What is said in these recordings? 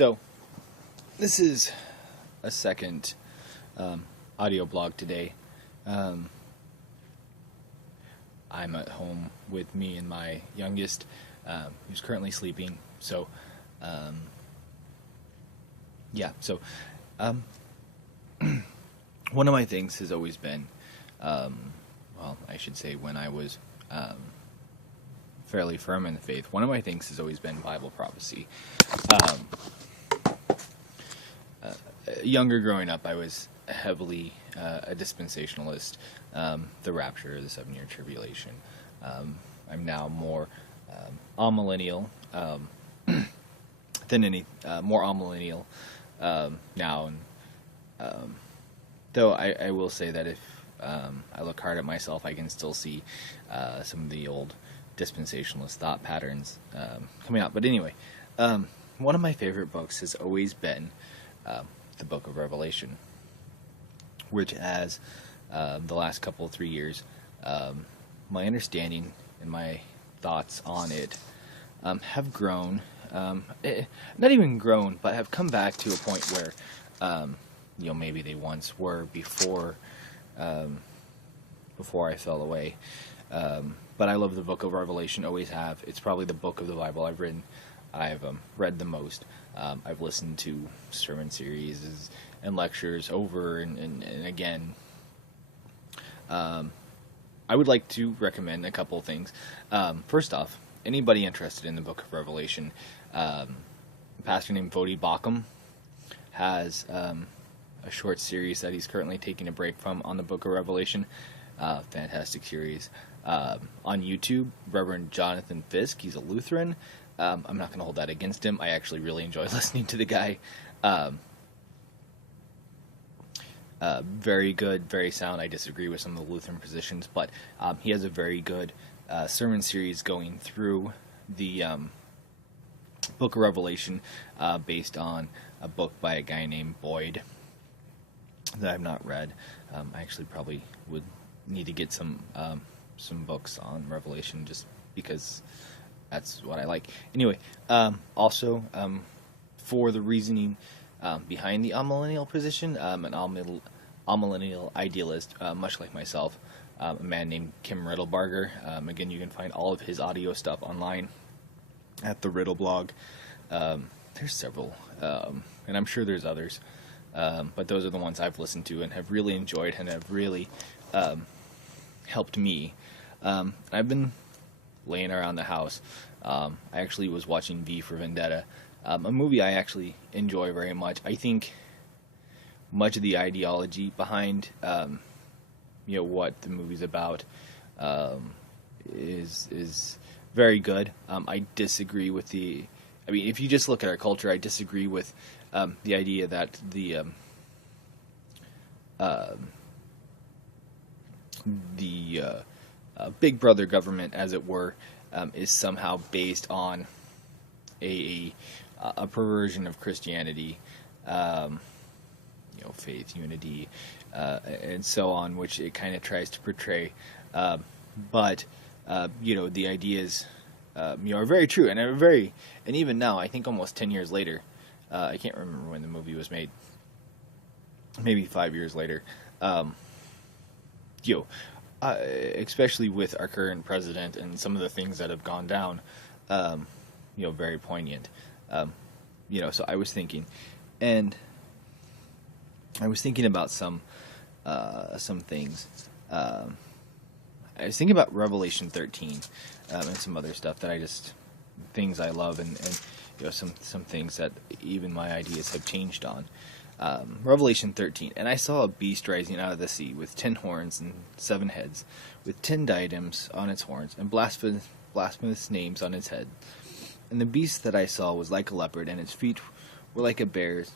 So, this is a second audio blog today. Um, I'm at home with me and my youngest, who's currently sleeping. So, um, yeah, so um, one of my things has always been, well, I should say when I was fairly firm in the faith, one of my things has always been Bible prophecy. Um, Younger growing up, I was heavily a dispensationalist, the rapture, the 7-year tribulation. I'm now more amillennial than more amillennial now. And though I will say that if I look hard at myself, I can still see some of the old dispensationalist thought patterns coming out. But anyway, one of my favorite books has always been the Book of Revelation, which has the last couple 3 years, my understanding and my thoughts on it have grown, not even grown, but have come back to a point where maybe they once were before I fell away. But I love the Book of Revelation, always have. It's probably the book of the Bible I've read the most. I've listened to sermon series and lectures over and again. I would like to recommend a couple of things. First off, anybody interested in the Book of Revelation, a pastor named Vodi Bakum has a short series that he's currently taking a break from on the Book of Revelation. Fantastic series. On YouTube, Reverend Jonathan Fisk, he's a Lutheran. I'm not going to hold that against him. I actually really enjoy listening to the guy. Very good, very sound. I disagree with some of the Lutheran positions, but he has a very good sermon series going through the Book of Revelation based on a book by a guy named Boyd that I've not read. I actually probably would need to get some books on Revelation just because that's what I like. Anyway, also, for the reasoning behind the amillennial position, an amillennial idealist, much like myself, a man named Kim Riddlebarger. Again, you can find all of his audio stuff online at the Riddle blog. There's several, and I'm sure there's others, but those are the ones I've listened to and have really enjoyed and have really helped me. I've been laying around the house. I actually was watching V for Vendetta, a movie I actually enjoy very much. I think much of the ideology behind what the movie's about is very good. I disagree with if you just look at our culture, I disagree with the idea that the Big Brother government, as it were, is somehow based on a perversion of Christianity, faith, unity, and so on, which it kind of tries to portray. But the ideas, are very true and and even now, I think almost 10 years later, I can't remember when the movie was made, maybe 5 years later. Especially with our current president and some of the things that have gone down, very poignant. So I was thinking, about some things. I was thinking about Revelation 13 and some other stuff things I love and some things that even my ideas have changed on. Revelation 13, and I saw a beast rising out of the sea with 10 horns and 7 heads, with 10 diadems on its horns, and blasphemous names on its head. And the beast that I saw was like a leopard, and its feet were like a bear's.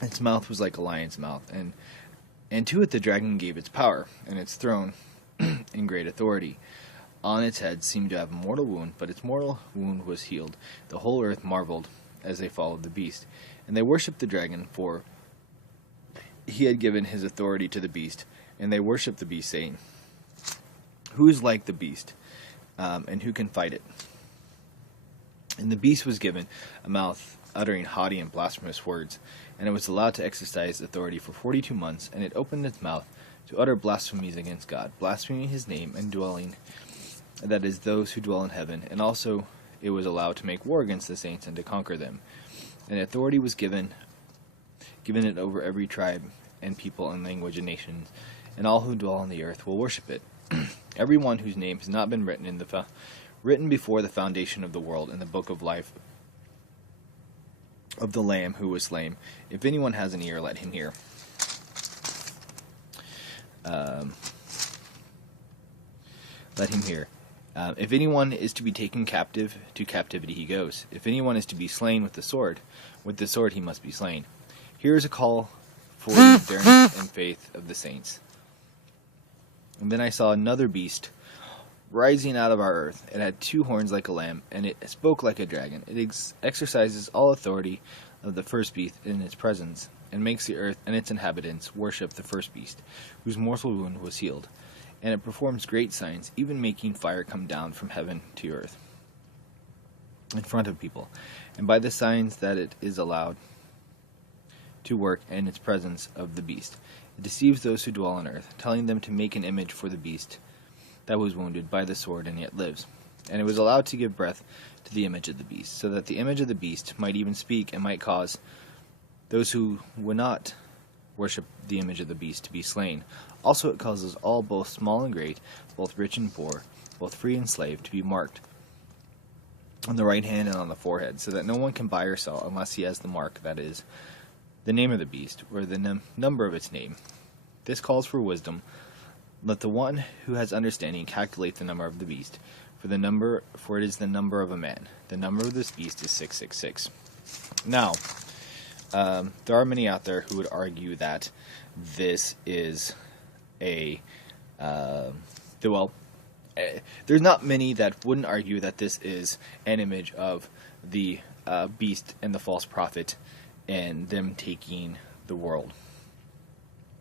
Its mouth was like a lion's mouth, and to it the dragon gave its power, and its throne, and great authority. On its head seemed to have a mortal wound, but its mortal wound was healed. The whole earth marveled as they followed the beast. And they worshipped the dragon, for he had given his authority to the beast. And they worshipped the beast, saying, "Who is like the beast, and who can fight it?" And the beast was given a mouth uttering haughty and blasphemous words, and it was allowed to exercise authority for 42 months, and it opened its mouth to utter blasphemies against God, blaspheming his name and dwelling, that is, those who dwell in heaven, and also it was allowed to make war against the saints and to conquer them. And authority was given it over every tribe and people and language and nation, and all who dwell on the earth will worship it. Every one whose name has not been written before the foundation of the world in the book of life of the Lamb who was slain. If anyone has an ear, let him hear. Let him hear. If anyone is to be taken captive, to captivity he goes. If anyone is to be slain with the sword he must be slain. Here is a call for the endurance and faith of the saints. And then I saw another beast rising out of our earth. It had 2 horns like a lamb, and it spoke like a dragon. It exercises all authority of the first beast in its presence, and makes the earth and its inhabitants worship the first beast, whose mortal wound was healed. And it performs great signs, even making fire come down from heaven to earth in front of people. And by the signs that it is allowed to work in its presence of the beast, it deceives those who dwell on earth, telling them to make an image for the beast that was wounded by the sword and yet lives. And it was allowed to give breath to the image of the beast, so that the image of the beast might even speak and might cause those who would not worship the image of the beast to be slain. Also it causes all, both small and great, both rich and poor, both free and slave, to be marked on the right hand and on the forehead, so that no one can buy or sell unless he has the mark, that is, the name of the beast, or the number of its name. This calls for wisdom. Let the one who has understanding calculate the number of the beast, for it is the number of a man. The number of this beast is 666. Now, there are many out there who would argue that this is there's not many that wouldn't argue that this is an image of the beast and the false prophet and them taking the world.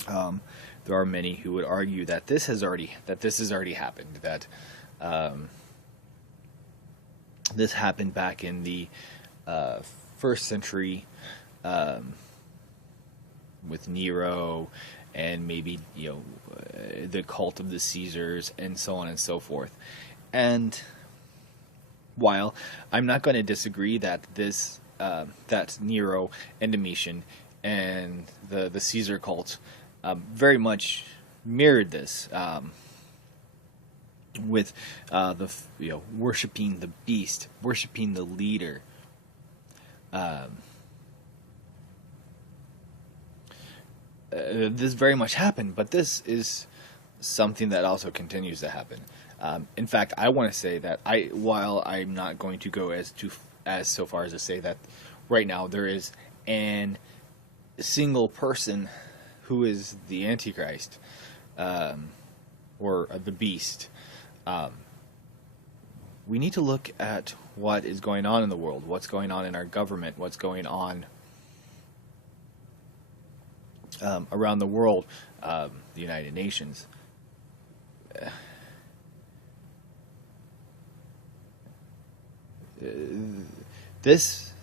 There are many who would argue that this has already happened. That this happened back in the first century with Nero, and maybe the cult of the Caesars, and so on and so forth. And while I'm not going to disagree that that Nero and Domitian and the Caesar cult very much mirrored this with worshiping the beast, worshiping the leader. This very much happened, but this is something that also continues to happen. In fact, I want to say that while I'm not going to go as so far as to say that right now there is an single person who is the Antichrist, or the beast, we need to look at what is going on in the world, what's going on in our government, what's going on around the world, the United Nations. This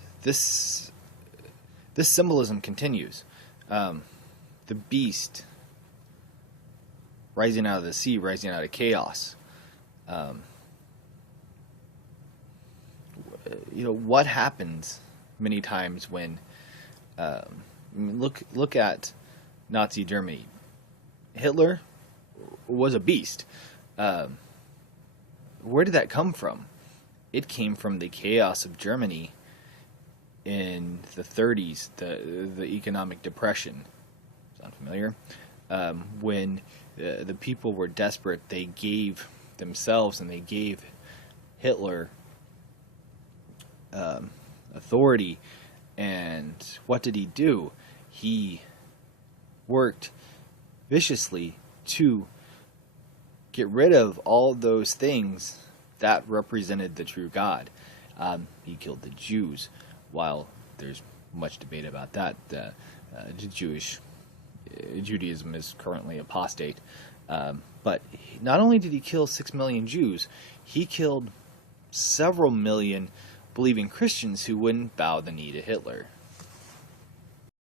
symbolism continues. The beast rising out of the sea, rising out of chaos. What happens many times when look at Nazi Germany. Hitler was a beast. Where did that come from? It came from the chaos of Germany in the 30s, the economic depression. Sound familiar? When the people were desperate, they gave themselves and they gave Hitler authority. And what did he do? He worked viciously to get rid of all those things that represented the true God. He killed the Jews. While there's much debate about that, Judaism is currently apostate. But not only did he kill 6 million Jews, he killed several million believing Christians who wouldn't bow the knee to Hitler.